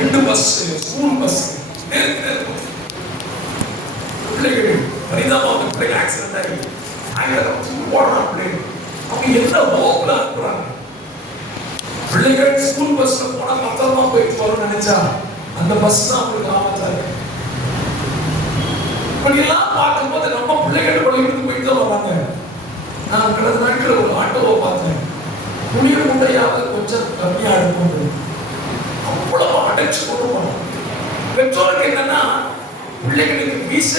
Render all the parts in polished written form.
2 bus, school bus பிள்ளைகள் பரிதாபமாக பிள்ளைகள் ஆக்சிடென்ட் ஆகி ஓடுறான் பிள்ளைகள். அவங்க என்ன ஹோப்ல அனுப்புறாங்க. பிள்ளைகள் ஸ்கூல் பஸ்ல போனா பத்திரமா போயிட்டு வரணும்னு நினைச்சா அந்த பஸ் தான் அவங்களுக்கு ஆபத்தா இருக்கு. இப்படியெல்லாம் பார்க்கும்போது நம்ம பிள்ளைகள் பள்ளிகளுக்கு போயிட்டு தான் வராங்க. நான் கடந்த நாட்கள் ஒரு ஆட்டோவை பார்த்தேன். புளிய முட்டையாக கொஞ்சம் கம்மியா இருக்கும், அவ்வளவு அடைச்சு கொண்டு போனோம். பெற்றோருக்கு என்னன்னா பிள்ளைகளுக்கு ஃபீஸ்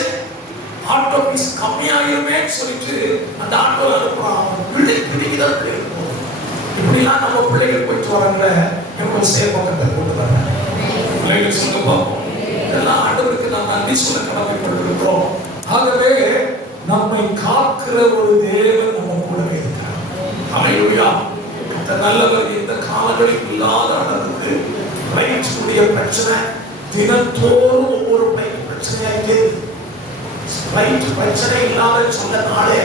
ஆட்டோ ஃபீஸ் கம்மியாயிருமே சொல்லிட்டு அந்த ஆட்டோ அனுப்புறான். பிள்ளைக்குதான் பிள்ளைகள் போகும். இப்படிலாம் நம்ம பிள்ளைகள் போயிட்டு வராங்க. எவ்வளவு செயல்பக்கத்தை கொண்டு வராங்க பிள்ளைகள் சொல்ல பார்ப்போம். இதெல்லாம் ஆண்டவருக்கு நாம் நன்றி சொல்ல கடமைப்பட்டிருக்கிறோம். ஆகவே நம்மை காக்கிற ஒரு தேவன் நம்ம கூடவே இருக்கிறார். அல்லேலூயா. இந்த நல்லவர் இந்த காலங்களில் இல்லாத அளவுக்கு ரைட்ஸுடைய பிரச்சனை தினத்தோறும் ஒவ்வொரு பிரச்சனையாயிட்டே ரைட் பிரச்சனை இல்லாத சொன்ன நாளே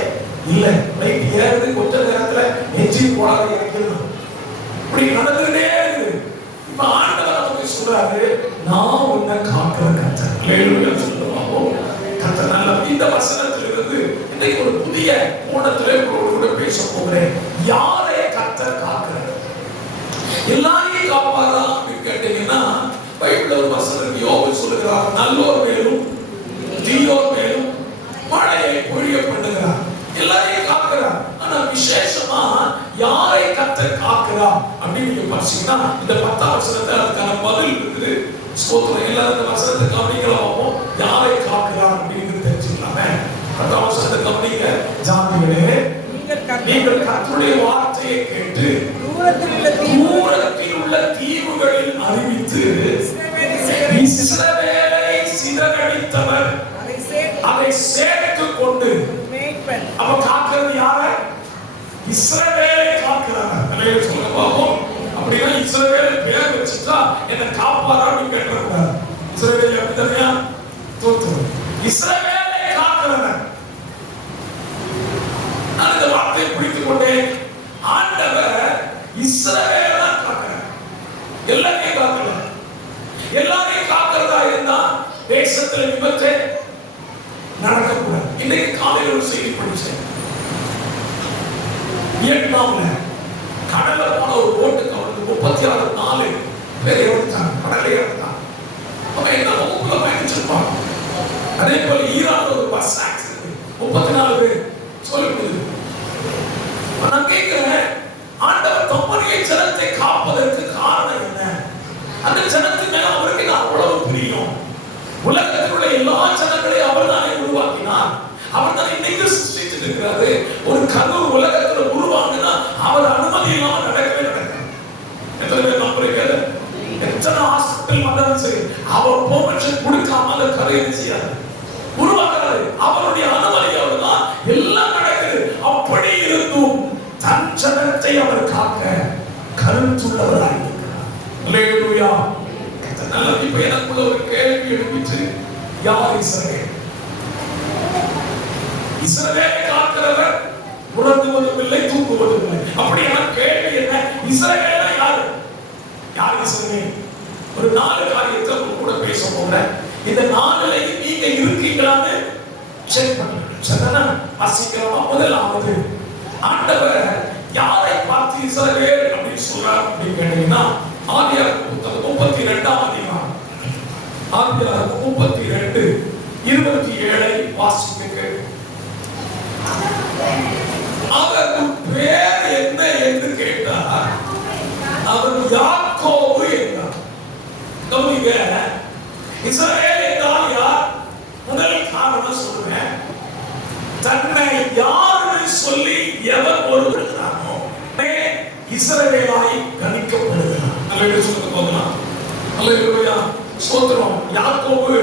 இல்லை. ரைட் ஏறது கொஞ்ச நேரத்துல எஞ்சின் போடாத இறக்கணும். இப்படி நடந்துகிட்டே இருக்கு. இப்ப ஆண்டவர் நமக்கு சொல்றாரு, நான் உன்னை காக்கிற கர்த்தர். அல்லேலூயா சொல்லுவாங்க கர்த்தர். நல்ல இந்த வசனத்திலிருந்து இன்னைக்கு ஒரு புதிய கோணத்திலே உங்களோட பேச போகிறேன். யாரை கர்த்தர் காக்கிறார்? எல்லாரையும் காப்பாரா அப்படின்னு கேட்டீங்கன்னா பைபிள்ல ஒரு வசனம் யோபு சொல்லுகிறார், நல்லோர் மேலும் தீயோர் மேலும் மழையை பொழிய பண்ணுகிறார். எல்லாரையும் காக்கிறார். ஆனா விசேஷமா யாரை கர்த்தர் காக்கிறார் அப்படின்னு நீங்க பார்த்தீங்கன்னா இந்த 10ஆம் வசனத்துல அதுக்கான பதில் இருக்குது. ஸ்தோத்திரம். எல்லாரும் இந்த வசனத்தை கவனிக்கலாம். யாரை காக்கிறார் அப்படின்னு தெரிஞ்சுக்கலாமே. 10ஆம் வசனத்தை கவனிங்க. ஜாதிகளே, நீங்கள் கர்த்தருடைய வார்த்தையை கேட்டு தூரத்தில் உள்ள தீவுகளில் அறிவித்து இஸ்ரவேலை சிதறடித்தவர் அதை சேர்த்துக் கொண்டு அவ காக்கிறது யார? இஸ்ரவேலை காக்கிறாங்க. சொல்ல பார்ப்போம். அப்படின்னா இஸ்ரவேலை பேர் வச்சுட்டா என்ன காப்பாரா அப்படின்னு கேட்கக்கூடாது. இஸ்ரவேலை அப்படித்தானே தோற்று இஸ்ரவேலை காக்கிறாங்க. நான் இந்த வார்த்தையை பிடித்துக் கொண்டேன். ஆண்டவர் இஸ்ரவேலை தான் காக்கிறார். எல்லாரையும் காக்கல. எல்லாரையும் காக்கிறதா இருந்தா தேசத்துல விபத்து நடக்கக்கூடாது. இன்னைக்கு காலையில் ஒரு செய்தி படிச்சேன். வியட்நாம்ல கடல்ல போன ஒரு போட்டுக்கு அவருக்கு 34 பேர் இறந்துட்டாங்க. கடலே இறந்துட்டாங்க. அவன் என்ன வகுப்புல பயணிச்சிருப்பாங்க. அதே போல ஈரான் ஒரு பஸ் ஆக்சிடென்ட் 34 பேர் சொல்லிவிடுது. நான் கேட்கிறேன், ஆண்டவர் தம்முடைய ஜனத்தை காப்பதற்கு காரணம் என்ன? அந்த ஜனத்தின் மேல அவருக்கு அவ்வளவு பிரியம். உலகத்தில் உள்ள எல்லா ஜனங்களையும் அவர் தானே உருவாக்கினார். அவர் தான் இன்னைக்கு சிருஷ்டித்து இருக்கிறாரு. ஒரு கரு உலகத்துல உருவாங்கினா அவர் அனுமதி இல்லாம நடக்கவே நடக்காது. எத்தனை பேர் நம்புறீங்க? எத்தனை ஹாஸ்பிட்டல் வந்தாலும் சரி அவர் பெர்மிஷன் கொடுக்காம அந்த கரையை செய்யாது உருவாக்குறாரு. அவருடைய அனுமதியோடு தான் எல்லாம் நடக்குது. அப்படி இருந்தும் தன் ஜனத்தை அவர் காக்க கருத்துள்ளவராய் இருக்கிறார். அல்லேலூயா. நல்ல. இப்ப எனக்குள்ள ஒரு கேள்வி எழுப்பிச்சு, யார் இஸ்ரவேல்? இஸ்ரவேலை காக்கிறவர் உறங்குவதும் இல்லை, தூங்குவதும் இல்லை. அப்படியான கேள்வி என்ன? இஸ்ரவேலை யாரு? யார் இஸ்ரவேல்? ஒரு 4 காரியத்தை கூட பேச போறேன். இந்த 4லையும் நீங்க இருக்கீங்களான்னு செக் பண்ணுங்க. சரிதானா? வாசிக்கிறோமா? முதலாவது, ஆண்டவர் யாரை பார்த்து இஸ்ரவேல் அப்படின்னு சொல்றார் அப்படின்னு கேட்டீங்கன்னா ஆதியாகமம் 32ஆம் அதிகாரம். ஆதியாகமம் 32:27 வாசிக்க. அவருக்கு பேர் என்ன என்று கேட்டார். அவர் யாக்கோபு என்றார். கவனிங்க, இஸ்ரவேல் என்றால் யார்? முதல் காரணம் சொல்றேன். தன்னை யாருன்னு சொல்லி எவர் ஒருவருக்கிறானோ இஸ்ரவேலாய் கணிக்கப்படுகிறார். நல்ல சொல்ல போகலாம். அல்லேலூயா. ஸ்தோத்திரம். யாக்கோபு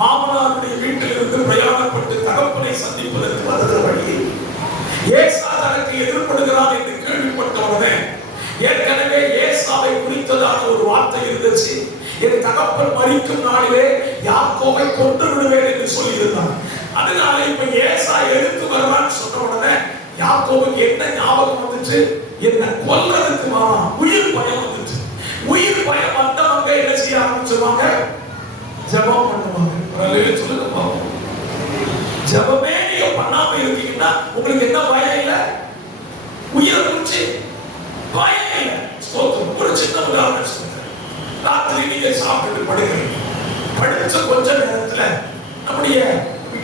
மாமனாருடைய வீட்டில் இருந்து பிரயாணப்பட்டு தகப்பனை சந்திப்பதற்கு வருகிற வழியில் ஏசா தனக்கு எதிர்ப்படுகிறான் என்று கேள்விப்பட்டவுடனே ஏற்கனவே ஏசாவை குறித்ததான ஒரு வார்த்தை இருந்துச்சு. என் தகப்பன் மரிக்கும் நாளிலே யாக்கோபை கொன்று விடுவேன் என்று சொல்லியிருந்தான். அதனால இப்ப ஏசா எடுத்து வருவான்னு சொன்ன உடனே யாக்கோபுக்கு என்ன ஞாபகம் வந்துச்சு? என்ன கொல்றதுக்கு உயிர் பயம் வந்துச்சு. உயிர் பயம் வந்தவங்க என்ன ஜெபம் பண்ணுவாங்க. அல்லேலூயா சொல்லுங்க பாப்போம். ஜெபமே நீங்க பண்ணாம இருக்கீங்கன்னா உங்களுக்கு என்ன பயம் இல்ல? உயிரை குறிச்சு பயம் இல்ல. ஸ்தோத்திரம். ஒரு சின்ன உதாரணம் சொல்றேன். ராத்திரி நீங்க சாப்பிட்டு படுக்கிறீங்க. படுத்த கொஞ்ச நேரத்துல நம்முடைய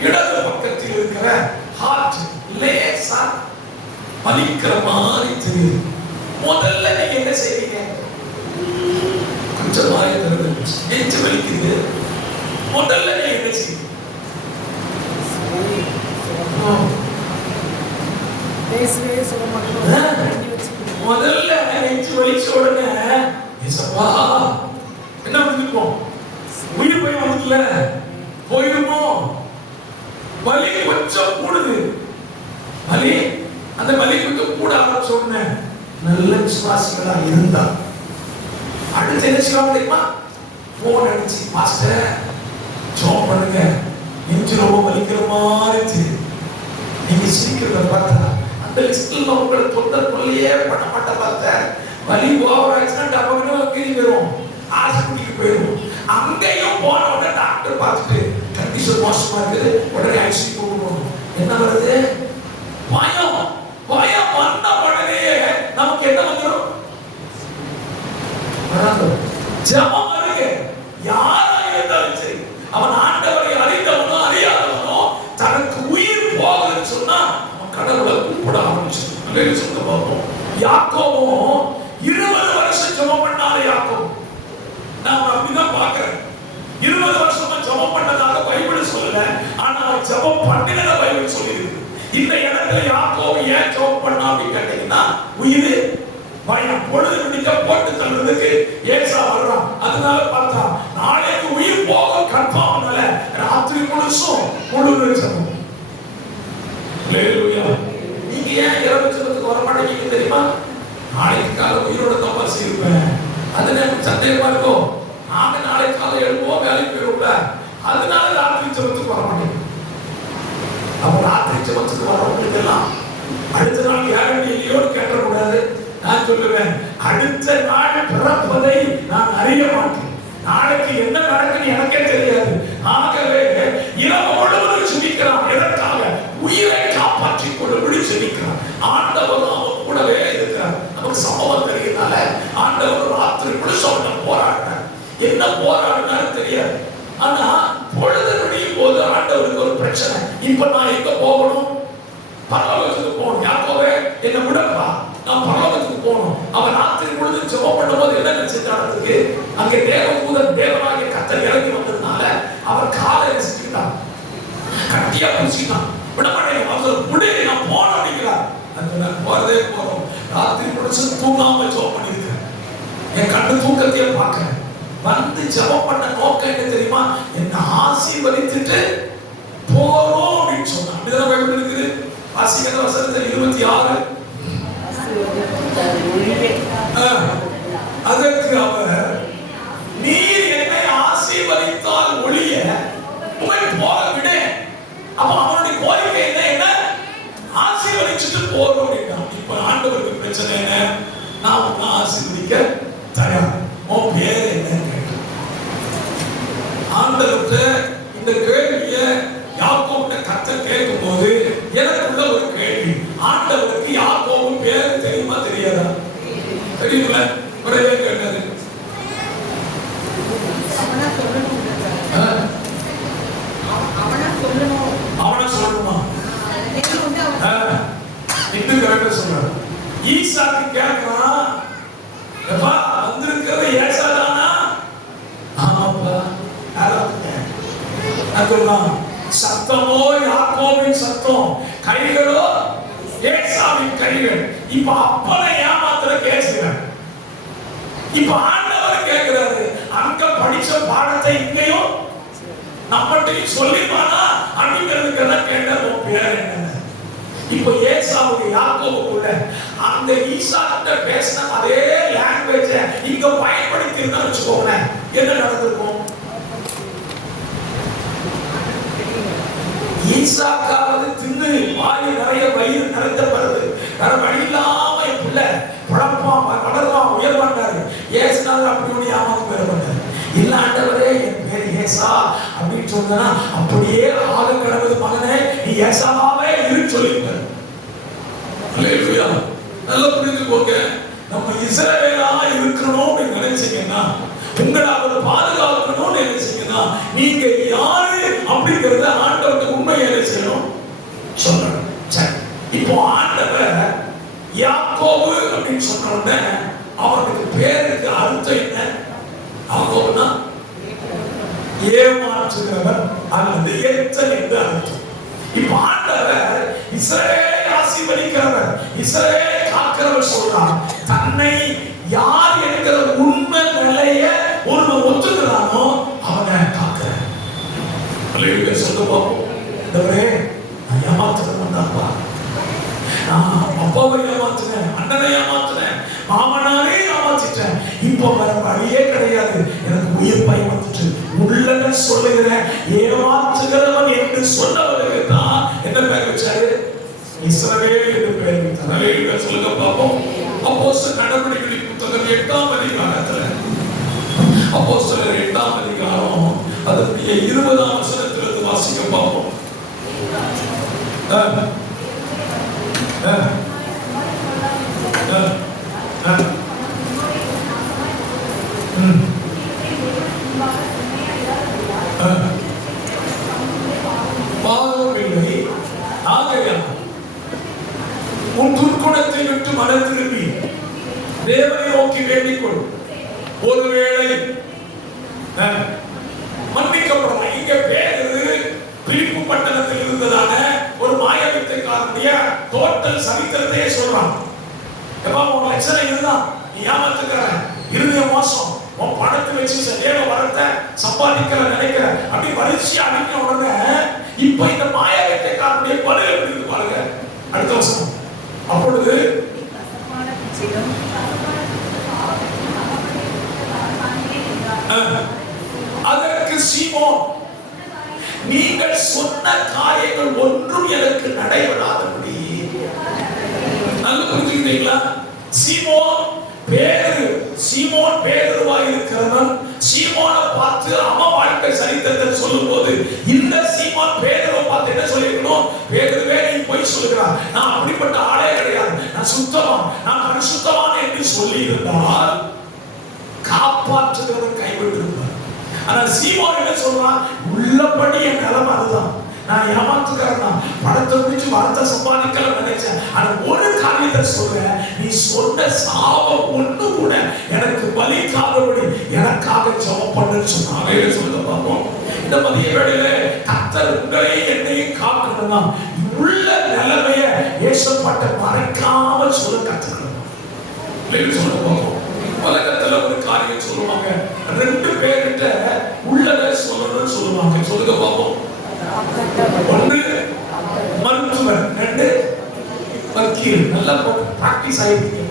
இடது பக்கத்தில் இருக்கிற ஹார்ட் லேசா வலிக்கிற மாதிரி தெரியுது. முதல்ல நீங்க என்ன செய்வீங்க? கொஞ்சம் வாயை திறந்து நெஞ்சு வலிக்குது. முதல்ல நீங்க என்ன செய்வீங்க? முதல்ல நெஞ்சு வலிச்ச உடனே ஏசப்பா என்ன வந்துருப்போம்? உயிர் போய் வந்துல போயிடுமோ? வலி கொஞ்சம் கூடுது. வலி அந்த வலி கொஞ்சம் கூட ஆரம்பிச்ச உடனே நல்ல விசுவாசிகளா இருந்தா அடுத்து என்ன செய்வாங்க தெரியுமா? போன் அடிச்சு மாஸ்டர் ஜோம் பண்ணுங்க, நெஞ்சு ரொம்ப வலிக்கிற மாதிரி தெரியுது. நீங்க சிரிக்கிறத பார்த்தா அந்த லிஸ்ட்ல உங்களை தொல்லையே பண்ண மாட்டேன் பார்த்தேன். வலி ஓவர் ஆச்சுன்னா டபக்குன்னு கீழே வரும், ஆஸ்பத்திரிக்கு போயிடும். அங்கேயும் போன உடனே டாக்டர் பார்த்துட்டு கண்டிஷன் மோசமா இருக்குது, உடனே ஐசியூ போகணும். என்ன வருது? பயம். பயம் வந்த உடனே நமக்கு என்ன வந்துடும்? ஜெபம் வருது. யாரா இருந்தாலும் சரி, அவன் ஆண்டவரை அறிந்தவனோ அறியாதவனோ தனக்கு உயிர் போகுதுன்னு சொன்னா அவன் கடவுளை கூப்பிட ஆரம்பிச்சு சொல்ல பார்ப்போம். யாக்கோபும் 20 வருஷம் ஜெபம் பண்ணாரு. யாக்கோபு நான் அப்படிதான் பாக்குறேன். 20 வருஷமா ஜெபம் பண்ணதாக பைபிள் சொல்லல, ஆனா அவன் ஜெபம் பண்ணினத பைபிள் சொல்லிருக்கு. இந்த இடத்துல யாக்கோபு ஏன் ஜெபம் பண்ணா அப்படின்னு கேட்டீங்கன்னா, உயிர் பயம் பொழுது முடிஞ்ச போட்டு தள்ளுறதுக்கு ஏசா வர்றான். அதனால பார்த்தா நாளைக்கு உயிர் போக கன்ஃபார்ம் பண்ணல, ராத்திரி முழுசும் முழு ஜெபம். அல்லேலூயா. நீங்க ஏன் இரவு ஜெபத்துக்கு வர மாட்டீங்க தெரியுமா? நாளைக்கு காலை உயிரோட தப்பாசி இருப்பேன், அது எனக்கு சந்தேகமா இருக்கும். நாங்க நாளைக்கு காலை எழுப்போம், வேலைக்கு போயிருப்ப, அதனால ராத்திரி ஜெபத்துக்கு வர மாட்டேங்க. அப்ப ராத்திரி ஜெபத்துக்கு வரவங்களுக்கு எல்லாம் அடுத்த நாள் கேரண்டி இல்லையோன்னு கேட்டக்கூடாது. நான் சொல்லுவேன், அடுத்த நாள் பிறப்பதை நான் அறிய மாட்டேன். நாளைக்கு என்ன நடக்குன்னு எனக்கே தெரியாது. ஆகவே இரவு முழுவதும் ஜெபிக்கிறான். எதற்காக? உயிரை காப்பாற்றிக் கொள்ளும்படி ஜெபிக்கிறான். ஆண்டவர் அவன் கூடவே இருக்கிறார். நமக்கு சம்பவம் தெரியுதுனால ஆண்டவர் ராத்திரி முழுசோட போராடுறார். என்ன போராடுனாலும் தெரியாது. ஆனா பொழுது முடியும் போது ஆண்டவருக்கு ஒரு பிரச்சனை. இப்ப நான் எங்க போகணும்? பரலோகத்துக்கு போகணும். யாக்கோபே என்ன விடப்பா, நான் பரலோகத்துக்கு போகணும். அவன் ராத்திரி பொழுது ஜெபம் பண்ணும்போது என்ன நினைச்சிட்டாருக்கு? அங்கே தேவதூதன் தேவனாகிய கர்த்தர் இறங்கி வந்ததுனால அவர் காலை ரசிச்சுட்டான், கட்டியா பிடிச்சிட்டான். விட மாட்டேன், அவர் முடிவு நான் போன அப்படிங்கிறார். அந்த நான் போறதே போறோம். ராத்திரி முடிச்சு தூங்காம ஜெபம் பண்ணிருக்கேன். என் கண்ணு தூக்கத்தையே பார்க்கிறேன். வந்து ஜெபம் பண்ண நோக்கம் என்ன தெரியுமா? என்ன ஆசீர்வதித்துட்டு போறோம் அப்படின்னு சொன்னான். அப்படிதான் பைபிள் இருக்குது. வாசிக்கிற வசனத்தில் 26. அதற்கு அவர், நீர் என்னை ஆசீர்வதித்தால் ஒழிய உம்மை போக விட. அப்ப அவனுடைய கோரிக்கை என்ன? ஆசீர்வதிச்சுட்டு போறோம் அப்படின்னா. இப்ப ஆண்டவருக்கு பிரச்சனை என்ன? நான் உன்னை ஆசீர்வதிக்க தயார். உன் பேர் என்ன? ஆண்டவருக்கு இந்த கேள்வியை யாக்கோபு கர்த்தர் கேட்கும்போது எனக்குள்ள ஒரு கேள்வி, ஆண்டவருக்கு யாக்கோபு பேர் தெரியுமா தெரியாதா? தெரியுமில்ல? ஒரே கேட்டது. அவனை சொல்லணுமா? இன்னும் கரெக்டா சொல்றாரு. ஈசாக்கு கேட்கிறான், எப்பா வந்திருக்கிறது ஏசா தானா? ஆமாப்பா. சத்தமோ யாக்கோபின் சத்தம், கைகளோ ஏசாவின் கைகள். இப்ப அப்பனை ஏமாத்துற கேசுகிறார். இப்ப ஆண்டவர் கேட்கிறாரு, அங்க படிச்ச பாடத்தை இங்கேயும் நம்மகிட்டையும் சொல்லிப்பானா அப்படிங்கிறதுக்கு தான் கேட்டார், உன் பேர் என்ன? இப்ப ஏசாவுக்கு யாக்கோபுக்குள்ள அந்த ஈசா கிட்ட பேசின அதே லாங்குவேஜ இங்க பயன்படுத்தி இருந்தா வச்சுக்கோங்க, என்ன நடந்திருக்கும்? ஈசாக்காவது தின்னு வாய் நிறைய வயிறு நிறைந்த வருது, வேற வழி இல்லாம என் பிள்ளை குழப்பாம வளர்வான் உயர்வாண்டாரு. ஏசுனாலும் அப்படி ஒண்ணு ஏமாந்து பெற மாட்டாரு. இல்ல ஆண்டவரே என் பேர் ஏசா அப்படின்னு சொன்னா அப்படியே ஆக கடவுள் மகனே நீ ஏசாவாவே இரு சொல்லிருப்பாரு. அல்லேலூயா. நல்லா புரிஞ்சுக்கோங்க. நம்ம இஸ்ரவேலா இருக்கணும்னு நினைச்சீங்கன்னா, உங்களை அவர் பாதுகாக்கணும்னு நினைச்சீங்கன்னா, நீங்க யாரு அப்படிங்கறத ஆண்டவருக்கு உண்மையை என்ன செய்யணும் சொல்லணும். சரி, இப்போ ஆண்டவர் யாக்கோபு அப்படின்னு சொன்ன உடனே அவனுக்கு பேருக்கு அர்த்தம் என்ன? யாக்கோபுனா ஏமாற்றுகிறவர் அல்லது எச்சல் என்று அர்த்தம். இப்போ ஆண்டவர் இஸ்ரவேலை ஆசீர்வதிக்கிறவர், இஸ்ரவேலை காக்கிறவர் சொல்றார். தன்னை யார் என்கிற உண்மை நிலைய ஒருவன் ஒத்துக்கிறானோ அவனை காக்கிறார். அல்லேலூயா. சொல்ல பார்ப்போம். ஆண்டவரே நான் ஏமாத்துறேன்டாப்பா, நான் அப்பாவை ஏமாத்துறேன், அண்ணனை ஏமாத்துறேன், மாமனாரே ஏமாத்திட்டேன், இப்போ வர வழியே கிடையாது, எனக்கு உயிர் பயம் வந்துட்டு உள்ளத சொல்லுகிறேன். ஏமாற்றுகிறவன் என்று சொன்னவருக்கு தான் என்ன பேர் வச்சாரு? இஸ்ரவேல் என்று பேர் வைத்தார். அல்லேலூயா. சொல்லுங்க பார்ப்போம். அப்போஸ்தலர் நடவடிக்கைகளின் புத்தகம் 8ஆம் அதிகாரத்துல, அப்போஸ்தலர் 8ஆம் அதிகாரம் அதனுடைய 20ஆம் வசனத்திலிருந்து வாசிக்க பார்ப்போம். பாவமில்லை, ஆகையால் உன் துர்க்குணத்தை விட்டு மனம் திரும்பி தேவனை நோக்கி வேண்டிக் கொள். ஒருவேளை மன்னிக்கப்படலாம். இங்க பேரு பிலிப்பு பட்டணத்தில் இருந்ததான ஒரு மாயவித்தைக்காரனுடைய டோட்டல் சரித்திரத்தையே சொல்றான். எப்பா உன் லட்சணம் இதுதான், நீ ஏமாத்துக்கிற, இருதய மோசம், உன் பணத்தை வச்சு தேவ வரத்தை சம்பாதிக்கிற நினைக்கிற அப்படி வரிசை அடிக்க உடனே இப்ப இந்த மாயவித்தைக்காரனுடைய பதில் எப்படி இருக்கு பாருங்க. அடுத்த வருஷம் அப்பொழுது அதற்கு சீமோன், நீங்கள் சொன்ன காரியங்கள் ஒன்றும் எனக்கு நடைபெறாதபடி. நல்லா புரிஞ்சுக்கிட்டீங்களா? சீமோன் பேதுருவாய் இருக்கிறவன் சீமோனை பார்த்து அவன் வாழ்க்கை சரித்திரத்தை சொல்லும் போது இந்த சீமோன் பேதுருவை பார்த்து என்ன சொல்லிருக்கணும்? பேதுருவே நீ போய் சொல்லுகிறான், நான் அப்படிப்பட்ட ஆளே கிடையாது, நான் சுத்தவான், நான் பரிசுத்தவான் என்று சொல்லி இருந்தால் காப்பாற்றுகிறவன் கைவிட்டு இருப்பார். ஆனா சீமோன் என்ன சொல்றான்? உள்ளபடி என் நிலைமை அதுதான், நான் ஏமாத்துக்கிறேன், பணத்தை முடிச்சு வார்த்தை சம்பாதிக்கலாம் நினைச்சேன், ஆனா ஒரு காரியத்தை சொல்றேன், நீ சொன்ன சாபம் ஒண்ணு கூட எனக்கு பலிக்காதபடி எனக்காக ஜெபம் பண்ணுன்னு சொன்னாங்க. சொல்ல பார்ப்போம். இந்த மதிய வேளையில கர்த்தர் உங்களை என்னையும் காக்கணும்னா உள்ள நிலைமைய ஏசப்பட்ட மறைக்காம சொல்ல கத்துக்கணும். சொல்ல பார்ப்போம். உலகத்துல ஒரு காரியம் சொல்லுவாங்க, 2 பேர்கிட்ட உள்ளத சொல்லணும்னு சொல்லுவாங்க. சொல்லுங்க பார்ப்போம். ஒன்று மருத்துவர், 2 வக்கீல். நல்லா பிராக்டிஸ் ஆயிருக்கு.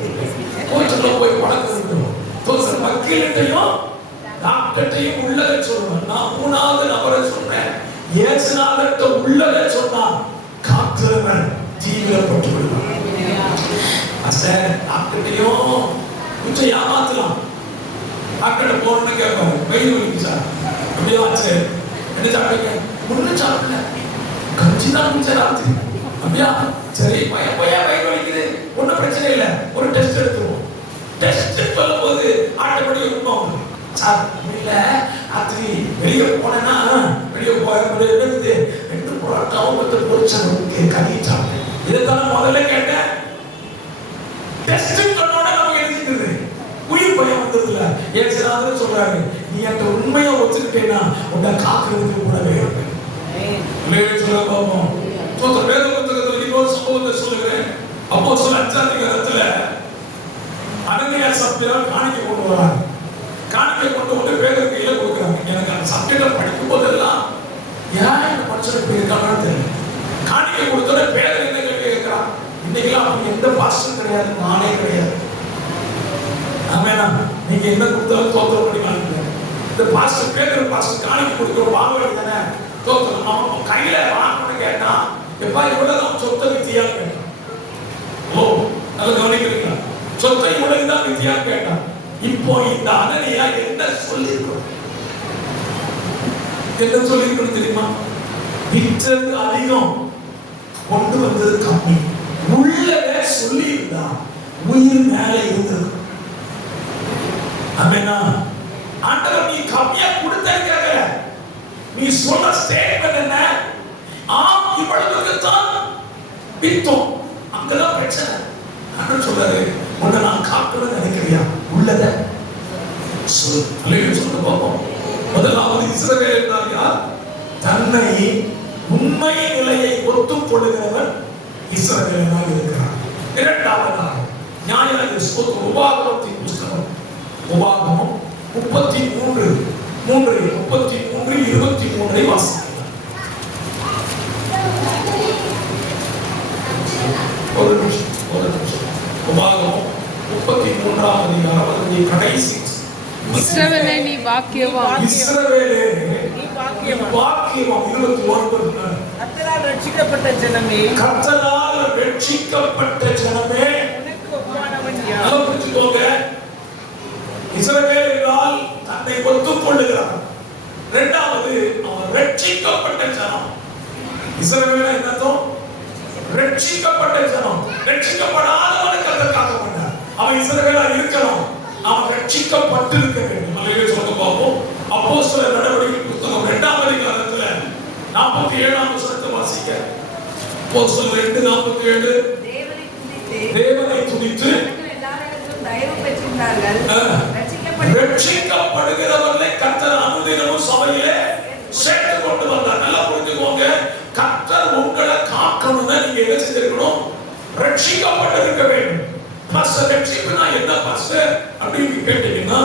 கோயில்ல போய் பழக்கம் இருக்கணும். வக்கீல்கிட்டையும் டாக்டர்கிட்டையும் உள்ளத சொல்லணும். நான் 3வது நபரை சொல்றேன், இயேசுநாதர்கிட்ட உள்ளத சொன்னா காக்கிறவன் தீவிரப்பட்டு விடுவான். சார் டாக்டர்கிட்டையும் கொஞ்சம் ஏமாத்தலாம். டாக்டர்கிட்ட போறேன்னு கேட்பாரு, வயிறு வலிக்கு சார், அப்படியே ஆச்சு, என்ன சாப்பிட்டீங்க? ஒன்றும் சாப்பிடல, கஞ்சி தான் குடிச்ச ராத்திரி. அப்படியா? சரி, பையன் வயிறு வலிக்குது, ஒன்றும் பிரச்சனை இல்லை, ஒரு டெஸ்ட் எடுத்துருவோம். டெஸ்ட் சொல்லும் போது ஆட்டோமேட்டிக் உண்மை சார் இல்லை, ராத்திரி வெளியே போனேன்னா வெளியே போயிருக்குது 2 புரோட்டாவும் 10 பொரிச்சவங்க கறி சாப்பிட்டேன். இதைத்தானே முதல்ல கேட்டேன். டெஸ்ட் சொன்னோட நமக்கு எழுதிக்கிறது உயிர் பயம் வந்ததில்ல. ஏசுநாதர் சொல்றாரு, நீ அந்த உண்மையை ஒத்துக்கிட்டேன்னா உன்னை காக்கிறதுக்கு கூடவே இருப்பேன். சொல்ல பார்ப்போம். வேத புத்தகத்தில் இன்னொரு சம்பவத்தை சொல்லுகிறேன். அப்போஸ்தலர் 5ஆம் அதிகாரத்துல அனனியா சப்திரா காணிக்கை கொண்டு வராங்க. காணிக்கை கொண்டு வந்து பேதருக்கு கையில கொடுக்குறாங்க. எனக்கு அந்த சப்திரா படிக்கும் போதெல்லாம் ஏன் இந்த மனுஷன் போயிருக்காங்கன்னு தெரியல. காணிக்கை கொடுத்தோட பேதர் என்ன கேட்கிறான்? இன்னைக்கெல்லாம் அப்படி எந்த பாஸ்டரும் கிடையாது, நானே கிடையாது. ஆமேனா? நீங்க என்ன கொடுத்தாலும் தோத்திரம் பண்ணி வாங்கிக்க. இந்த பாஸ்டர் பேதர் பாஸ்டர் காணிக்கை கொடுக்குற வாங்க வேண்டியதானே தோத்திரம். அவன் கையில வாங்கணும்னு கேட்டா எப்பா இவ்வளவுதான் சொத்தை வித்தியான்னு கேட்டான். ஓ நல்லா கவனிக்கிறீங்களா? சொத்தை இவ்வளவுதான் வித்தியான்னு கேட்டான். இப்போ இந்த அனனியா என்ன சொல்லிருக்கோம்? என்ன சொல்லிருக்கணும் தெரியுமா? விற்றது அதிகம், கொண்டு வந்தது கம்மி. உள்ளத சொல்லி இருந்தா உயிர் மேல இருந்திருக்கும். ஆமெனா? ஆண்டவர் நீ கம்மியா கொடுத்தேங்கற நீ சொல்ற ஸ்டேட்மென்ட் என்ன? ஆம், இவ்வளவுக்கு தான் வித்தோம். அங்கதான் பிரச்சனை. ஆண்டவர் சொல்றாரு, உன்னை நான் காக்கணும்னு நினைக்கிறியா? உள்ளத சொல். அல்லேலூயா சொல்லுங்க பாப்போம். முதலாவது இஸ்ரவேல் யார்? தன்னை உண்மை நிலையை ஒத்துக்கொள்கிறவன் இஸ்ரவேலனாக இருக்கிறான். இரண்டாவதாக நியாயாதிபதி உபாகமத்தின் புத்தகம், உபாகமம் 33:23 வாசிக்கலாம். ஒரு நிமிஷம். உபாகமம் 33ஆம் அதிகாரம் கடைசி. இஸ்ரவேலே நீ பாக்கியவான், இஸ்ரவேலே நீ பாக்கியவான். 29 கர்த்தரால் ரட்சிக்கப்பட்ட ஜனமே, கர்த்தரால் ரட்சிக்கப்பட்ட ஜனமே, உனக்கு ஒப்பானவன் யார்? நல்லா புரிஞ்சுக்கோங்க. இஸ்ரவேல் என்றால் தன்னை ஒத்துக்கொள்ளுகிறான். இரண்டாவது அவன் ரட்சிக்கப்பட்ட ஜனம். இஸ்ரவேல் என்னதோ ரட்சிக்கப்பட்ட ஜனம். ரட்சிக்கப்படாதவனுக்கு கர்த்தர் காக்க மாட்டார். அவன் இஸ்ரவேலா இருக்கணும், அவன் ரட்சிக்கப்பட்டிருக்க வேண்டும். அல்லேலூயா சொல்லுங்க பாப்போம். அப்போஸ்தலர் நடவடிக்கைகள் புத்தகம் 2ஆம் அதிகாரத்துல 47ஆம் வசனத்தை வாசிக்க. அப்போஸ்தலர் 2:47 தேவனை துதித்து எல்லாரிடத்திலும் தயவு பெற்றிருந்தார்கள். ரட்சிக்கப்படுகிறவர்களை கர்த்தர் அனுதினமும் சபையிலே சேர்த்து கொண்டு வந்தார். நல்லா புரிஞ்சுக்கோங்க. கர்த்தர் உங்களை காக்கணும்னா நீங்க என்ன செஞ்சிருக்கணும்? ரட்சிக்கப்பட்டிருக்க வேண்டும். பாஸ்டர் ரட்சிப்புனா என்ன பாஸ்டர் அப்படின்னு கேட்டீங்கன்னா,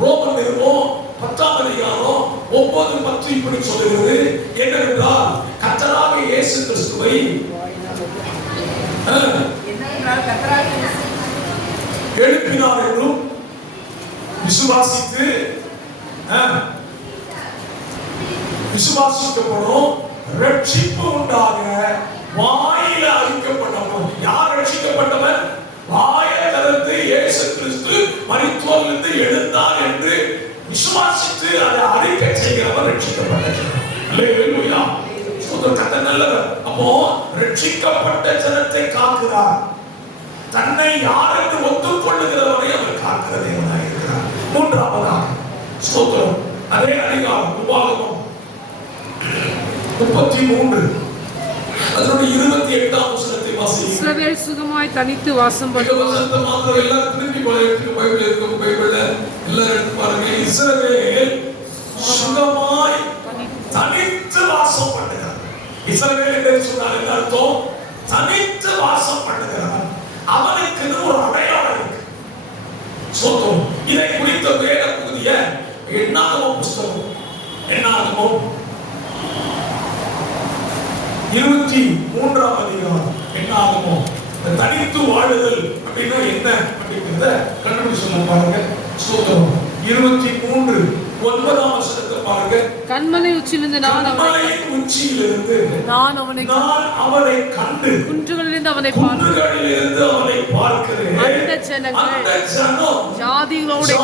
ரோமர் நிருபம் 10ஆம் அதிகாரம் 9:10 இப்படி சொல்லுகிறது. என்னவென்றால் கர்த்தராகிய இயேசு கிறிஸ்துவை எழுப்பினார் என்றும் விசுவாசிக்கப்படும் ரட்சிப்பு உண்டாக வாயில அறிக்கப்பட்டவன். யார் ரட்சிக்கப்பட்டவன்? வாயில திறந்து இயேசு கிறிஸ்து மரித்தோரிலிருந்து எழுந்தார் என்று விசுவாசித்து அதை அறிக்கை செய்கிறவன் ரட்சிக்கப்பட்டவன். அல்லேலூயா. கர்த்தர் நல்லவர். அப்போ ரட்சிக்கப்பட்ட ஜனத்தை காக்கிறார். தன்னை யார் என்று ஒத்துக்கொள்ளுகிறவரை அவர் காக்கிற தேவனாக இருக்கிறார். மூன்றாவதாக ஸ்தோத்திரம். அதே அதிகாரம் உபாகமம் 33 அதனுடைய 28ஆம் வசனத்தை வாசிக்கிறேன். இஸ்ரவேல் சுகமாய் தனித்து வாசம் பண்ணுவான். வசனத்தை மாத்திரம் எல்லாரும் திருப்பி பைபிள் இருக்கும். பைபிள்ல எல்லாரும் எடுத்து பாருங்க. இஸ்ரவேல் சுகமாய் தனித்து வாசம் பண்ணுகிறார். இஸ்ரவேல் என்று சொன்னால் என்ன அர்த்தம்? தனித்து வாசம் பண்ணுகிறவன். அவனுக்கு ஒரு அடையாளம் இருக்கு. சொத்தம். இதை குறித்த வேத பகுதிய எண்ணாகமம் புத்தகம், எண்ணாகமம் 23ஆம் அதிகாரம். எண்ணாகமம் தனித்து வாழுதல் அப்படின்னா என்ன அப்படிங்கிறத கண்டுபிடி சொல்ல பாருங்க. ஸ்தோத்திரம். 23:9 வசனத்தை பாருங்க. கண்மலை உச்சியிலிருந்து நான் அவனை கண்டு குன்றுகளிலிருந்து அவனை பார்க்கிறேன். அந்த ஜனங்கள் ஜாதிகளோடு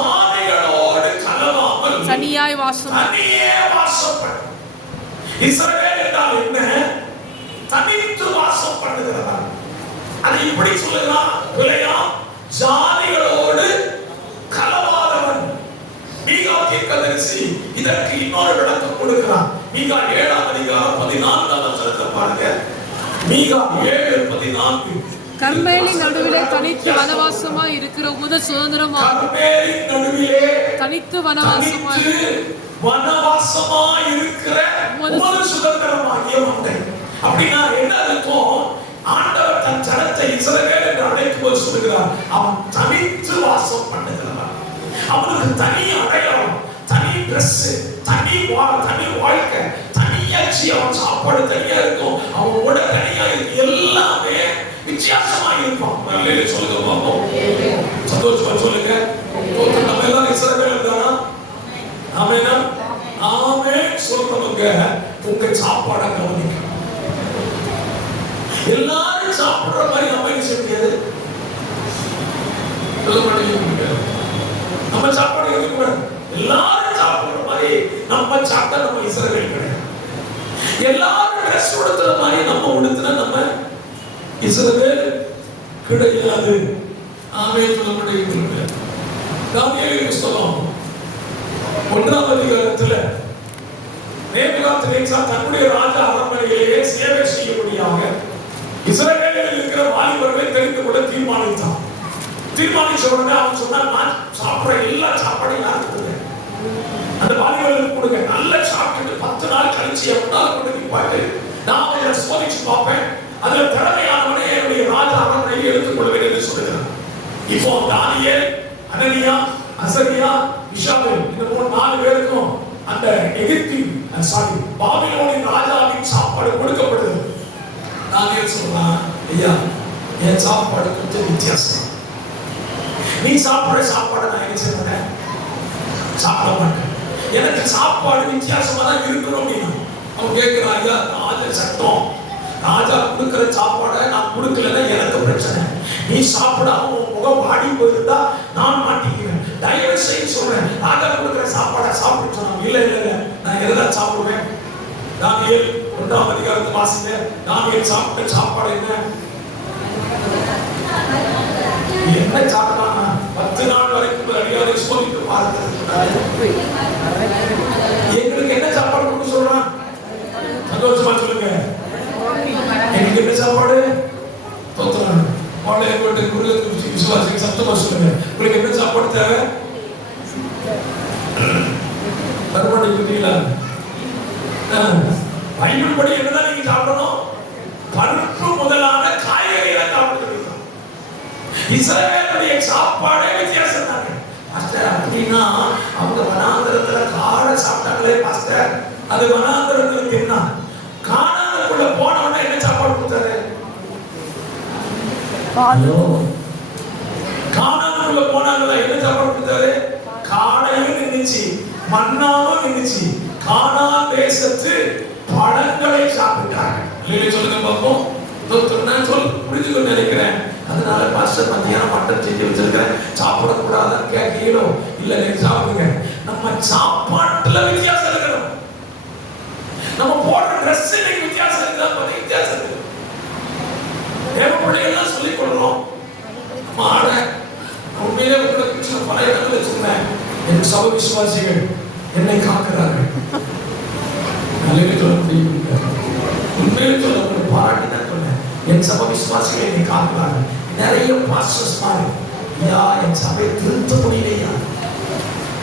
கலவாமல் தனியாய் வாசம். இஸ்ரவேல் என்றால் என்ன? தனித்து வாசம் பண்ணுகிறவன். அதை இப்படி சொல்லலாம். விளையாம் ஜாதிகளோடு கலவாதவன். மீகா தீர்க்கதரிசி இதற்கு இன்னொரு விளக்கம் கொடுக்கிறார். மீகா 7ஆம் அதிகாரம் 14ஆம் வசனத்தை பாருங்க. மீகா 7:14. கர்மேலின் நடுவிலே தனித்து வனவாசமாய் இருக்கிற உமது சுதந்திரமாக. கர்மேலின் நடுவிலே தனித்து வனவாசமாய் இருக்கிற உமது சுதந்திரமாகிய மந்தை. அப்படின்னா என்ன அர்த்தம்? ஆண்டவர் தன் ஜனத்தை இஸ்ரவேல் என்று அழைக்கும்போது சொல்கிறார், அவன் தனித்து வாசம் பண்ணுகிறவன். அவனுக்கு தனி அடையாளம், தனி ட்ரெஸ், தனி வாழ்க்கை, தனியாச்சு. அவன் சாப்பாடு தனியா இருக்கும், அவன் உட தனியா இருக்கு, எல்லாமே வித்தியாசமா இருப்பான். சொல்லுங்க பாப்போம். சந்தோஷமா சொல்லுங்க. நம்ம எல்லாம் இஸ்ரவேல் தானா? ஆமெனா? ஆமென் சொல்றவங்க உங்க சாப்பாடை கவனிக்கணும். எல்லாரும் சாப்பிடுற மாதிரி நம்ம என்ன செய்ய முடியாது. நம்ம சாப்பாடு எல்லாரும் சாப்பிடுற மாதிரி நம்ம சாப்பிட்டா நம்ம இஸ்ரவேல் கிடையாது. எல்லாரும் ட்ரெஸ் உடுத்துற மாதிரி நம்ம உடுத்துனா நம்ம இஸ்ரவேல் கிடையாது. ஆமென் சொல்ல முடியவில்லை. தானியேலின் புத்தகம் 1ஆம் அதிகாரத்துல நேபுகாத்நேச்சார் தன்னுடைய ராஜ அரண்மனையிலேயே சேவை செய்யும்படியாக இஸ்ரவேலில் இருக்கிற வாலிபர்களை தெரிந்து கொள்ள தீர்மானித்தான். தீர்மானிச்ச உடனே அவன் சொன்னான், நான் சாப்பிட்ற எல்லா சாப்பாடையும் யாருக்கு அந்த வாலிபர்களுக்கு கொடுங்க. நல்லா சாப்பிட்டு 10 நாள் கழிச்சு எவ்வளவு கொண்டு நிப்பாட்டு நான் அவரை சோதிச்சு பார்ப்பேன். அதுல திறமையானவனே என்னுடைய ராஜ அரண்மனையை எடுத்துக்கொள்வேன் என்று சொல்லுகிறான். இப்போ தானியேல், அனனியா, அசரியா, மிஷாவேல் இந்த 4 பேருக்கும் அந்த பாபிலோனின் ராஜாவின் சாப்பாடு கொடுக்கப்படுது. தானியேல் சொல்றான், ஐயா என் சாப்பாடு கொஞ்சம் வித்தியாசம். நீ சாப்பிடுற சாப்பாடு நான் என்ன செய்வேன், சாப்பிட மாட்டேன். எனக்கு சாப்பாடு வித்தியாசமா தான் இருக்கணும் அப்படின்னா அவன் கேட்கிறான், ஐயா ராஜா சட்டம், ராஜா கொடுக்கிற சாப்பாடை நான் கொடுக்கலன்னா எனக்கு பிரச்சனை. நீ சாப்பிடாம உன் முகம் வாடி போயிருந்தா நான் மாட்டிக்குவேன். தயவு செய்து சொல்றேன், ராஜா கொடுக்கிற சாப்பாடை சாப்பிட்டு சொன்னான். இல்ல இல்ல இல்ல நான் எதுதான் சாப்பிடுவேன். தானியேல் 1ஆம் அதிகாரத்தை வாசிங்க. தானியேல் சாப்பிட்ட சாப்பாடு என்ன சாப்பிட்டானா 10 நாள் வரைக்கும் அடியாரை சோதித்து பார்த்து எங்களுக்கு என்ன சாப்பாடு கொடுக்க சொல்றான்? சந்தோஷமா சொல்லுங்க. எங்களுக்கு என்ன சாப்பாடு? தோத்துறாங்க. அவளை போட்டு குருவை குறிச்சு விசுவாசிக்கு சத்தமா சொல்லுங்க. உங்களுக்கு என்ன சாப்பாடு தேவை? மறுபடி புரியல. பைபிள் படி என்னதான் நீங்க சாப்பிடணும்? பருப்பு முதலான காய்கறிகளை சாப்பிட்டு. இஸ்ரவேலுடைய சாப்பாடே வித்தியாசம் தாங்க பாஸ்டர். அப்படின்னா அவங்க வனாந்தரத்துல காடை சாப்பிட்டாங்களே பாஸ்டர், அது வனாந்தரத்துல தின்னா. கானானுக்குள்ள போனவன என்ன சாப்பாடு கொடுத்தாரு? கானானுக்குள்ள போனாங்களா என்ன சாப்பாடு கொடுத்தாரு? காடையும் நின்னுச்சு, மன்னாவும் நின்னுச்சு. கானான் தேசத்து பழங்களை சாப்பிட்டாங்க. சொல்லுங்க பார்ப்போம். நான் புரிஞ்சுக்கொண்டு நினைக்கிறேன். அதனால பாஸ்டர் மத்தியானம் மட்டன் செஞ்சு வச்சிருக்கிறேன் சாப்பிடக்கூடாதுன்னு கேட்கணும். இல்ல நீங்க சாப்பிடுங்க. நம்ம சாப்பாட்டுல வித்தியாசம் இருக்கணும். நம்ம போடுற ட்ரெஸ் வித்தியாசம் இருக்குதா? வித்தியாசம் இருக்கு. தேவ பிள்ளைகள்லாம் சொல்லிக் கொள்றோம். மாட உண்மையிலே உங்களுக்கு பல இடங்களில் சொன்னேன். என் சபை விசுவாசிகள் என்னை காக்கிறார்கள். நல்லது சொல்ல முடியும். உண்மையிலே சொல்ல பாராட்டி தான் சொன்னேன். என் சபை விசுவாசிகளை என்னை காக்கிறார்கள். நிறைய பாஸ்டர்ஸ் மாதிரி ஐயா என் சபையை திருத்த முடியலையா,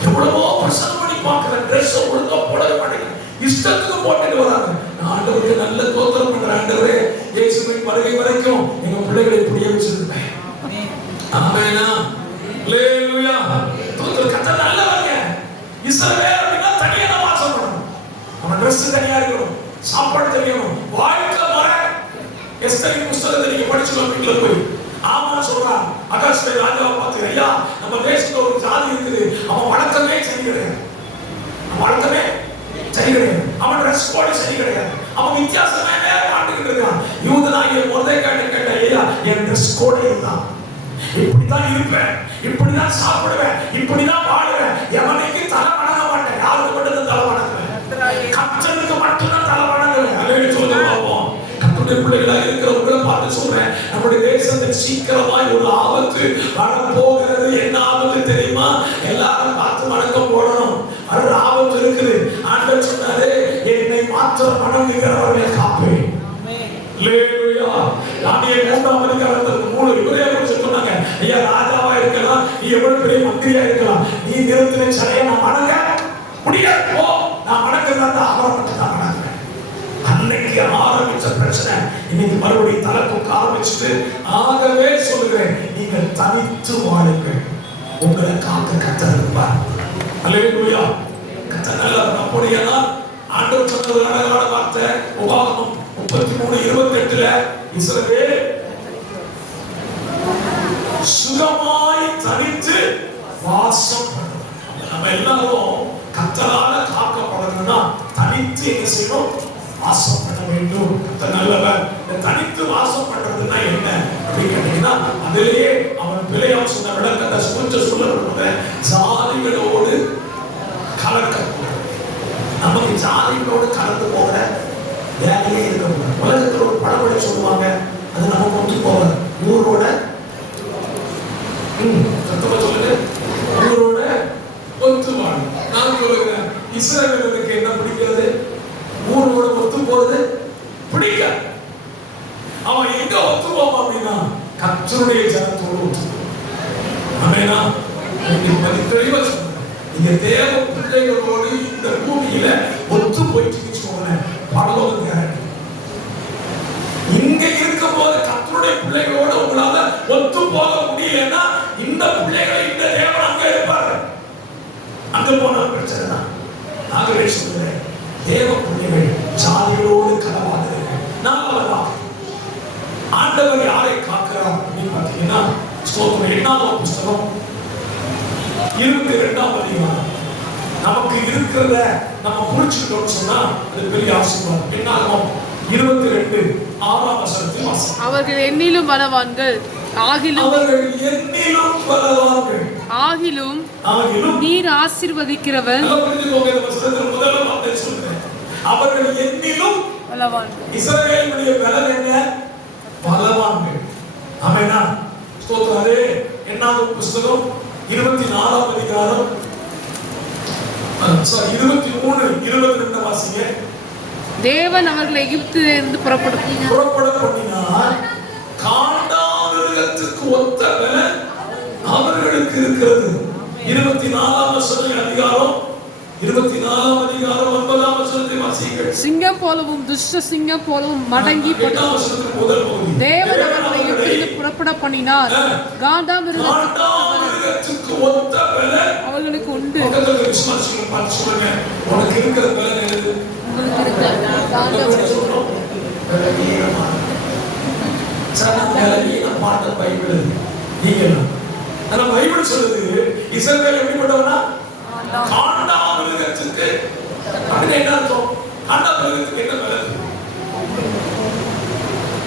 எவ்வளவோ பிரசங்கம் பண்ணி பார்க்கிற ட்ரெஸ் ஒழுங்கா போடவே மாட்டேங்க, இஷ்டத்துக்கு போட்டுட்டு வராங்க. நான் ஆண்டவருக்கு நல்ல தோத்திரம் பண்றேன். ஆண்டவரே இயேசுவின் வருகை வரைக்கும் எங்க பிள்ளைகளை புரிய வச்சிருக்கேன். ஆமென். ஹல்லேலூயா. தோத்திரம் கத்த நல்லவங்க. இஸ்ரவேல் அப்படின்னா தனியா நான் வாசம் பண்ணணும். அவன் ட்ரெஸ் தனியா இருக்கணும், சாப்பாடு தெரியணும், வாழ்க்கை முறை. எஸ்தரின் புத்தகத்தை நீங்க படிச்சுக்கணும். வீட்டுல போய் ஆமா சொல்றான். அகாஸ்வே ராஜாவை பார்த்து, ஐயா நம்ம தேசத்துல ஒரு ஜாதி இருக்குது, அவன் வழக்கமே சரி கிடையாது, வழக்கமே சரி கிடையாது, அவன் ட்ரெஸ் கோடு சரி கிடையாது, அவன் வித்தியாசமே மாட்டுக்கிட்டு இருக்கான். யூதனாகிய மொர்தெகாய் கேட்ட, ஐயா என் ட்ரெஸ் கோடே இதுதான், இப்படிதான் இருப்பேன், இப்படிதான் சாப்பிடுவேன், இப்படிதான் வாழுவேன், எவனைக்கு தலை வணங்க மாட்டேன். யாருக்கு மட்டும் தலை வணங்குவேன்? கர்த்தருக்கு மட்டும்தான் தலை வணங்குவேன். அல்லேலூயா சொல்லுங்க பாப்போம். பிள்ளைகளாக இருக்கிற உங்களை பார்த்து சொல்றேன், நம்முடைய தேசத்தில் சீக்கிரமாய் ஒரு ஆபத்து வரப்போகிறது. என்ன ஆபத்து தெரியுமா? எல்லாரும் பார்த்து வணக்கம் போடணும். அது ஆபத்து இருக்குது. ஆண்டவர் சொன்னாரு, என்னை மாத்திரம் வணங்குகிறவர்களை காப்பேன். அல்லேலூயா. தானியேல் 3ஆம் அதிகாரத்துல 3 இவரே சொன்னாங்க, ஐயா ராஜாவா இருக்கலாம், நீ எவ்வளவு பெரிய மந்திரியா இருக்கலாம், நீ நிறுத்தின சிலையை நான் வணங்க முடியாது. போ, நான் வணங்குறதா அவரை மட்டும் தான் வணங்குறேன். அன்னைக்கு ஆரம்பிச்ச பிரச்சனை இன்னைக்கு மறுபடியும் தலத்துக்கு ஆரம்பிச்சுட்டு, ஆகவே சொல்லுகிறேன், நீங்கள் தனித்து வாழுங்கள், உங்களை காக்க கர்த்தர் இருப்பார். அல்லேலூயா. கர்த்தர் நல்லவர். அப்படியானா ஆண்டவர் சொன்னது அழகான வார்த்தை. உபாகமம் 33:28 இஸ்ரவேல் சுகமாய் தனித்து வாசம் பண்ணும். நம்ம எல்லாரும் கர்த்தரால காக்கப்படணும்னா தனித்து என்ன செய்யணும்? வாசம் பண்ண வேண்டும். நல்லவர். தனித்து வாசம் பண்றதுன்னா என்ன அப்படின்னு கேட்டீங்கன்னா, அதிலேயே அவன் பிள்ளையா சொன்ன விளக்கத்தை கொஞ்சம் சொல்லப்படுறது, ஜாதிகளோடு கலக்க ஜாதிகளோடு கலந்து போகிற வேலையே இருக்கக்கூடாது. உலகத்தில் ஒரு பழமொழி சொல்லுவாங்க, அது நமக்கு ஒத்து போகாது. ஊரோட சத்தமா சொல்லுங்க, ஊரோட ஒத்து வாழும். நான் சொல்லுகிறேன், இஸ்ரவேலுக்கு என்ன பிடிக்கிறது? ஊரோட ஒத்து போறது பிடிக்காது. அவன் எங்க ஒத்து போவான் அப்படின்னா கர்த்தருடைய ஜனத்தோடு ஒத்து போவான். ஆமெனா? தெளிவா சொல்றேன், நீங்க தேவ பிள்ளைகளோடு இந்த பூமியில ஒத்து போயிட்டு சொல்றேன், பரலோகம் கேரண்டி. இங்க இருக்கும் போது கர்த்தருடைய பிள்ளைகளோட உங்களால ஒத்து போக முடியலன்னா இந்த பிள்ளைகளை இந்த தேவன் அங்க இருப்பாரு. அங்க போன பிரச்சனை தான். ஆகவே சொல்றேன், தேவ பிள்ளைகள் ஜாதிகளோடு கலவாதீர்கள். நாலாவதா ஆண்டவர் யாரை காக்கிறார் அப்படின்னு பார்த்தீங்கன்னா, ஸ்தோத்திரம் 8ஆம் புஸ்தகம் 22ஆம் அதிகாரம். நமக்கு இருக்கிறத நம்ம புரிச்சுக்கிட்டோம்னு சொன்னா அது பெரிய ஆசீர்வாதம். என்னாகும்? 22 6ஆம் வசனத்தில் வாசிக்கிறோம். அவர்கள் எண்ணிலும் பலவான்கள் ஆகிலும் நீர் ஆசீர்வதிக்கிறவர். அவர்கள் எண்ணிலும் பலவான்கள். இஸ்ரவேலுடைய பலன் என்ன? பலவான்கள். ஆமெனா? ஸ்தோத்திரம். அதே 8ஆம் புஸ்தகம் 24ஆம் அதிகாரம் 23 வாசிங்க. தேவன் அவர்களை எகிப்திலிருந்து புறப்பட பண்ணினார். காண்டாமிருகத்துக்கு ஒத்த பலன் அவர்களுக்கு இருக்கிறது. 24ஆம் அதிகாரம் 9ஆம் வசனத்தை வாசியுங்கள். சிங்கம் போலவும் துஷ்ட சிங்கம் போலவும் மடங்கி தேவன் அவர்களை எகிப்திலிருந்து புறப்பட பண்ணினார். காண்டாமிருகத்துக்கு ஒத்த பலன் அவர்களுக்கு உண்டு. உனக்கு இருக்கிற பலன் எது? பைபிள் சொல்லுது, இஸ்ரவேல் எப்படிப்பட்டவனா? காண்டாமிருகத்துக்கு. அப்படின்னு என்ன அர்த்தம்? காண்டாமிருகத்துக்கு என்ன பலன்?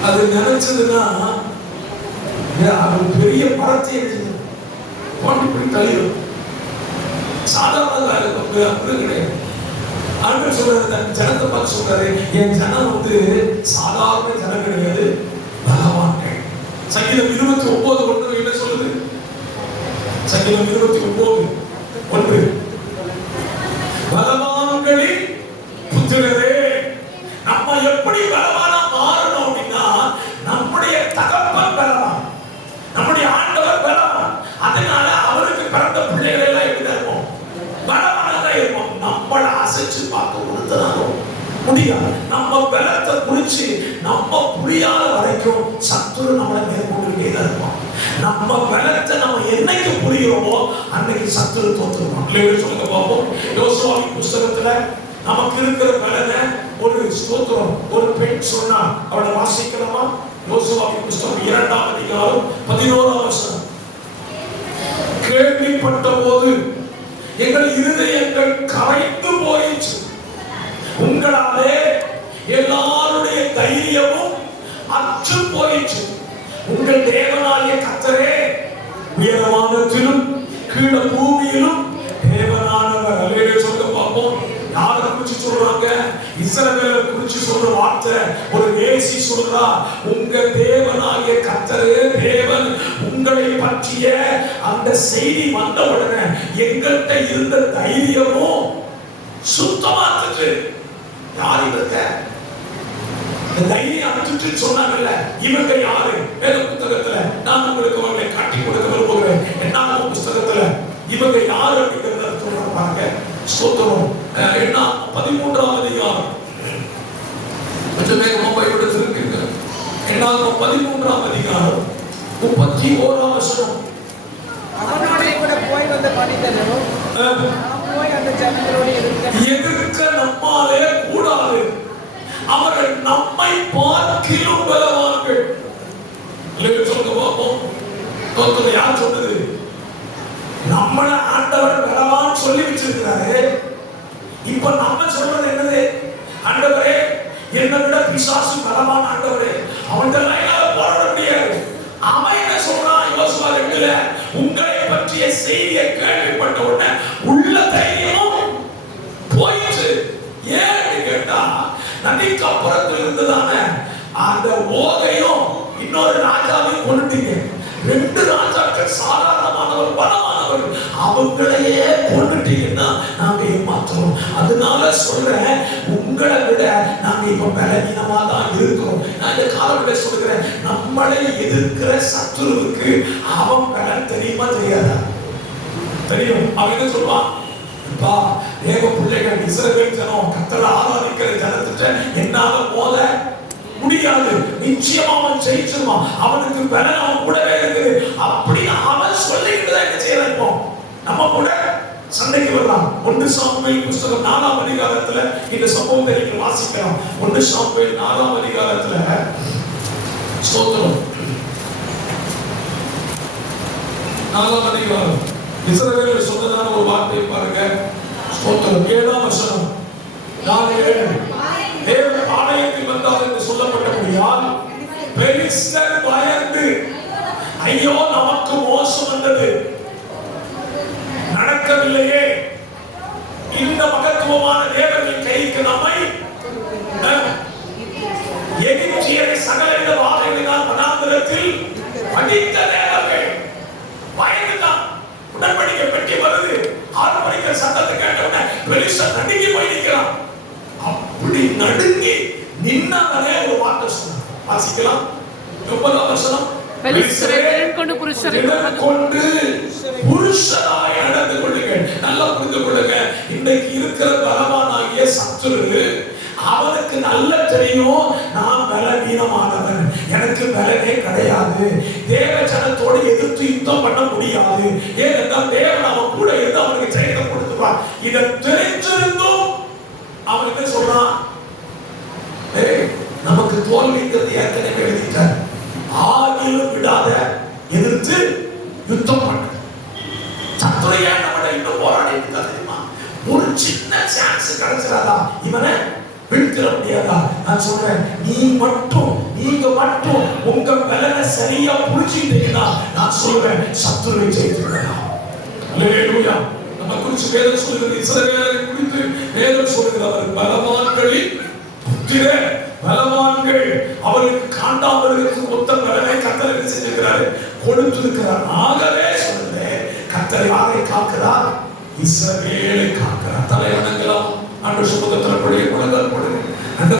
அது நினைச்சதுன்னா அது பெரிய பரத்தை தள்ளிடும். சாதாரண கிடையாது. ஆண்டவர் சொல்றாரு, தன் ஜனத்தை பார்த்து சொல்றாரு, என் ஜனம் சாதாரண ஜனம் கிடையாது, பலவான்கள். சங்கீதம் 29:1 என்ன சொல்லுது? சங்கீதம் 29:1 பலவான்களின் புத்திரரே. நம்ம எப்படி பலவானா மாறணும் அப்படின்னா, நம்முடைய தகப்பன் பலவான், நம்முடைய ஆண்டவர் பலவான். அதனால அவருக்கு பிறந்த பிள்ளைகள் எல்லாம் எப்படிதான் இருக்கும்? பலவானதான் இருக்கும். நம்மளை அசைச்சு பார்க்க கொடுத்ததாலும் முடியாது. நம்ம பலத்தை குறிச்சு நம்ம புரியாத வரைக்கும் சத்துரு நம்மளை மேற்கொண்டுகிட்டே தான் இருப்பான். நம்ம பலத்தை நம்ம என்னைக்கு புரிகிறோமோ அன்னைக்கு சத்துரு தோற்றுருவான். சொல்லுங்க பார்ப்போம். யோசுவாவின் புஸ்தகத்துல நமக்கு இருக்கிற பலனை ஒரு ஸ்தோத்திரம் ஒரு பெண் சொன்னா அவளை வாசிக்கலாமா? யோசுவாவின் புஸ்தகம் 2ஆம் அதிகாரம் 11ஆம் வசனம். கேள்விப்பட்ட போது எங்கள் இருதயங்கள் கரைந்து போயிற்று. உங்களாலே எல்லாருடைய தைரியமும் அற்று போயிற்று. உங்கள் தேவனாகிய கர்த்தரே உயரமானத்திலும் கீழ பூமியிலும் தேவனானவர். அல்லேலூயா சொல்லுங்க பார்ப்போம். யாரை குறிச்சு சொல்றாங்க? இஸ்ரவேலை குறிச்சு சொல்ற வார்த்தை. ஒரு வேசி சொல்றா, உங்க தேவனாகிய கர்த்தரே தேவன். உங்களை பற்றிய அந்த செய்தி வந்த உடனே எங்கள்கிட்ட இருந்த தைரியமும் சுத்தமாச்சு. யார் இவங்க? தைரியம் அனுப்பிச்சு சொன்னாங்கல்ல, இவங்க யாரு? வேத புத்தகத்துல நான் உங்களுக்கு அவர்களை காட்டி கொடுக்க விரும்புகிறேன். 8ஆம் புஸ்தகத்துல இவங்க யாரு அப்படிங்கிறத சொல்றாங்க பாருங்க. ஸ்தோத்திரம். 13ஆம் அதிகாரம் கொஞ்சம் வேகமா பைபிள் இருக்குங்க. 13ஆம் அதிகாரம் 31ஆம் வசனம். அவனோட கூட போய் வந்த மனிதனும் போய் அந்த ஜனங்களோடு எதிர்க்க நம்மாலே கூடாது. அவர்கள் நம்மை பார்க்கிலும் பலவான்கள். சொல்லுங்க பார்ப்போம். யார் சொன்னது? நம்மள ஆண்டவர் பலவான் சொல்லி வச்சிருக்கிறாரு. இப்ப நம்ம சொல்றது என்னது? ஆண்டவரே, என்னை விட பிசாசு பலவான். ஆண்டவரே, அவன் போராட முடியாது. அவன் என்ன சொல்றான்? யோசுவா 2ல உங்களை பற்றிய செய்தியை கேள்விப்பட்ட உடனே உள்ள தைரியமும் போயிடுச்சு. ஏன் நதிக்கு அப்புறத்தில் இருந்ததான அந்த ஓகையும் இன்னொரு ராஜாவையும் கொண்டுட்டீங்க. 2 ராஜாக்கள் சாதாரணமானவர், பலமானவர், அவங்களையே கொண்டுட்டீங்கன்னா நாங்க ஏமாத்துறோம். அதனால சொல்றேன், உங்களை விட நாங்க இப்ப பலவீனமா தான் இருக்கிறோம். நான் இந்த காலத்துல சொல்கிறேன், நம்மளை எதிர்க்கிற சத்துருவுக்கு அவன் பலன் தெரியுமா தெரியாதா? தெரியும். அவன் என்ன சொல்லுவான்? தேவ பிள்ளைகள் இஸ்ரவேல் ஜனம் கர்த்தரை ஆராதிக்கிற ஜனத்திட்ட என்னால மோத முடியாது, நிச்சயமா அவன் ஜெயிச்சிருவான், அவனுக்கு பலன் அவன் கூடவே இருக்குது அப்படி அவன் சொல்லிட்டு என்ன செய்யலாம்? இப்போ நம்ம கூட சண்டைக்கு வரலாம். 1 சாமுவேல் புத்தகம் 4ஆம் அதிகாரத்துல இந்த சம்பவத்தை நீங்க வாசிக்கலாம். 1 சாமுவேல் 4ஆம் அதிகாரத்துல ஸ்தோத்திரம் 4ஆம் அதிகாரம் இஸ்ரவேல் சொன்னதான ஒரு வார்த்தையை பாருங்க. ஸ்தோத்திரம் 7ஆம் வசனம் 4:7 தேவன் ஆலயத்தில் வந்தார் என்று சொல்லப்பட்டபடியால் பெலிஸ்தர் பயந்து ஐயோ நமக்கு மோசம் வந்தது, நடக்கவில்லையே, இந்த மகத்துவமான தேவனின் கைக்கு நம்மை எகிப்தியரை சகலவித வாதைகளினால் வனாந்திரத்தில் அடித்த தேவர்கள் பயந்துதான். உடன்படிக்கை பெட்டி வருது, ஆர்ப்பரிக்கிற சத்தத்தை கேட்டவுடனே பெலிஸ்தர் நடுங்கி போய் நிற்கிறான். அப்படி நடுங்கி நின்னவனே ஒரு வார்த்தை சொன்னான். வாசிக்கலாம் 9ஆம் வசனம். பெலிஸ்தரைக் கொண்டு புருஷராய் நடந்து கொள்ளுங்கள். நல்லா புரிந்து கொள்ளுங்க, இன்னைக்கு இருக்கிற பலவானாகிய சத்துரு அவனுக்கு நல்ல தெரியும், நான் பலவீனமானவன், எனக்கு பலனே கிடையாது, தேவ ஜனத்தோடு எதிர்த்து யுத்தம் பண்ண முடியாது, ஏனென்றால் தேவன் அவன் கூட இருந்து அவனுக்கு ஜெயத்தை கொடுத்துப்பான். இதை தெரிஞ்சிருந்தும் அவன் என்ன சொல்றான்? நமக்கு தோல்விங்கிறது ஏற்கனவே எழுதிட்டார், ஆகிலும் விடாத எதிர்த்து யுத்தம் பண்ண. சத்துரையா நம்மள இன்னும் போராடி இருக்கா தெரியுமா? ஒரு சின்ன சான்ஸ் கிடைச்சிடாதா இவனை வீழ்த்திட முடியாதா? நான் சொல்றேன், நீங்க மட்டும் உங்க பலனை சரியா புரிஞ்சுக்கிட்டீங்கன்னா நான் சொல்றேன், சத்துருவை ஜெயித்துவிடலாம். அல்லேலூயா. நம்ம குறித்து வேதம் சொல்லுகிறது, இஸ்ரவேலை குறித்து வேதம் சொல்லுகிறது, அவர் பலவான்களின் புத்திரர், பலவான்கள், அவருக்கு காண்டாமலுக்கு மொத்த பலனை கர்த்தர் என்ன செஞ்சிருக்கிறாரு? கொடுத்திருக்கிறார். ஆகவே சொல்லுது, கர்த்தர் யாரை காக்கிறார்? இஸ்ரவேலை காக்கிறார். தலைவணங்களாம் ஆண்டு சுமத்திரப்படியே உலகம் கொடுங்க.